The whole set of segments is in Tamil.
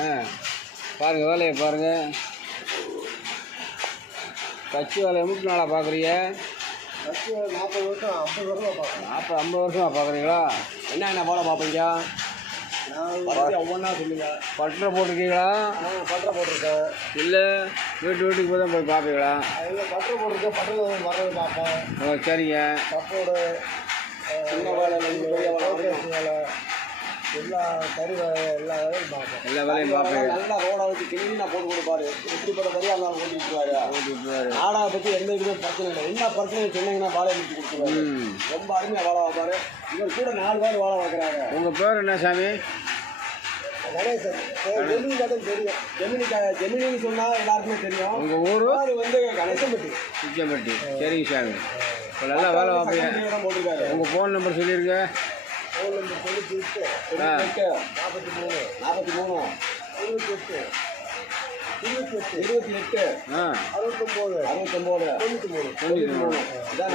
ஆ. பாருங்கள் வேலையை பாருங்கள் கட்சி வேலை எம்பிட்டு நாளாக பார்க்குறீங்க நாற்பது வருஷம் ஐம்பது வருஷம் பார்ப்பேன் நாற்பது ஐம்பது வருஷமாக பார்க்குறீங்களா என்ன என்ன வேலை பார்ப்பீங்க நான் ஒவ்வொன்றா சொல்லுங்க. பட்டரை போட்டிருக்கீங்களா? நான் பட்டரை போட்டிருக்கேன். இல்லை வீட்டு வீட்டுக்கு போய் தான் போய் பார்ப்பீங்களா அதில் பட்டரை போட்டிருக்கேன் பட்டரில் வர்றது பார்ப்பேன் ஓ சரிங்க. சப்போடு சின்ன வேலை பெரிய வேலை. வேலை. எல்லா கறி எல்லா வேலையும் பார்ப்பேன் எல்லா வேலையும் பார்ப்பீங்க நல்லா ரோடை வச்சு கிளீனாக போட்டு கொடுப்பாரு. எப்படிப்பட்ட கறியாக இருந்தாலும் போட்டு விட்டுருவாரு. ஓட்டி விட்டுருவாரு. நாடாவை பற்றி எந்த இதுவும் பிரச்சனை இல்லை. என்ன பிரச்சனை சொன்னீங்கன்னா வாழை முடிச்சு கொடுத்துருவாரு. ரொம்ப அருமையாக வாழை வைப்பாரு. இவர் கூட நாலு பேர் வாழை வைக்கிறாங்க உங்கள் பேர் என்ன சாமி? கணேசன். ஜெமினி கதை தெரியும். ஜெமினி ஜெமினின்னு சொன்னால் எல்லாருக்குமே தெரியும். உங்கள் ஊர்? அது வந்து கணேசன்பட்டி. சுச்சம்பட்டி. சரிங்க சாமி. இப்போ நல்லா வேலை பார்ப்பீங்க உங்கள் ஃபோன் நம்பர் சொல்லியிருக்க ஃபோன் நம்பர் தொண்ணூற்றி எட்டு நாற்பத்தி மூணு நாற்பத்தி மூணு இருபத்தி எட்டு இருபத்தி எட்டு இருபத்தி எட்டு அறுபத்தொம்போது அறுபத்தொம்போது தொண்ணூற்றி மூணு தொண்ணூற்றி மூணு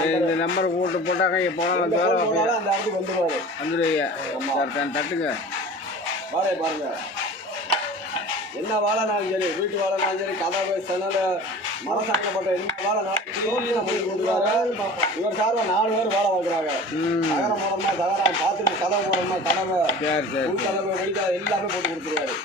இந்த நம்பரை கூப்பிட்டு போட்டாக்க இப்போ அந்த இடத்துக்கு வந்துடுவாரு வந்துடுவீங்க தன் தட்டுங்க. வாழையை பாருங்க. என்ன வாழைனாலும் சரி வீட்டு வாழைனாலும் சரி கதவு சனல் மரம் சம்பந்தப்பட்ட எந்த வாழைனாலும் இவர் சார்பாக நாலு பேர் வாழை வைக்கிறாங்க ம். தகரம் கதவை சரி சரி எல்லாமே போட்டு கொடுத்துருவாரு.